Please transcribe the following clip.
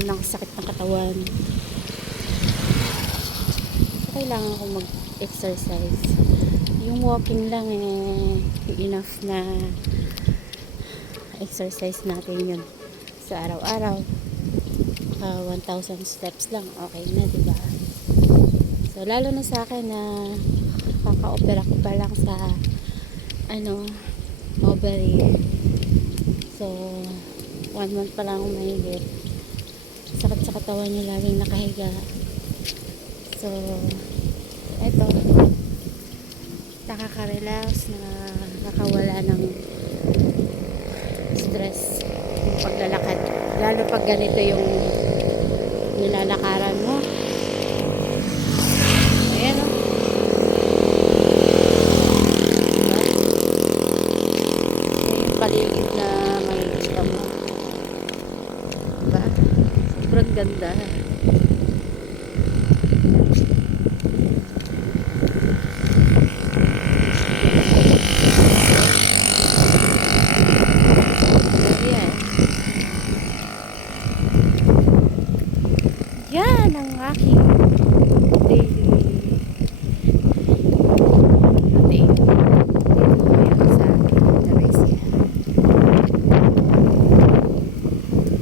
lalo ng sakit ng katawan. So, kailangan ko mag-exercise. Yung walking lang enough na exercise natin yun sa araw-araw. 1,000 steps lang, okay na, diba? So, lalo na sa akin na kaka-opera ko pa lang sa ovary. So, 1 month pa lang akong mahigit. Sakit sa katawan niya, laging nakahiga. So, eto, nakaka-relax, nakakawala ng stress yung paglalakad. Lalo pag ganito yung nilalakaran mo. Ayan o. Yung paligid na makikita mo. Diba? Sobrang ganda. Yan ang aking